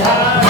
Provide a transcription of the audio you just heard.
Yeah.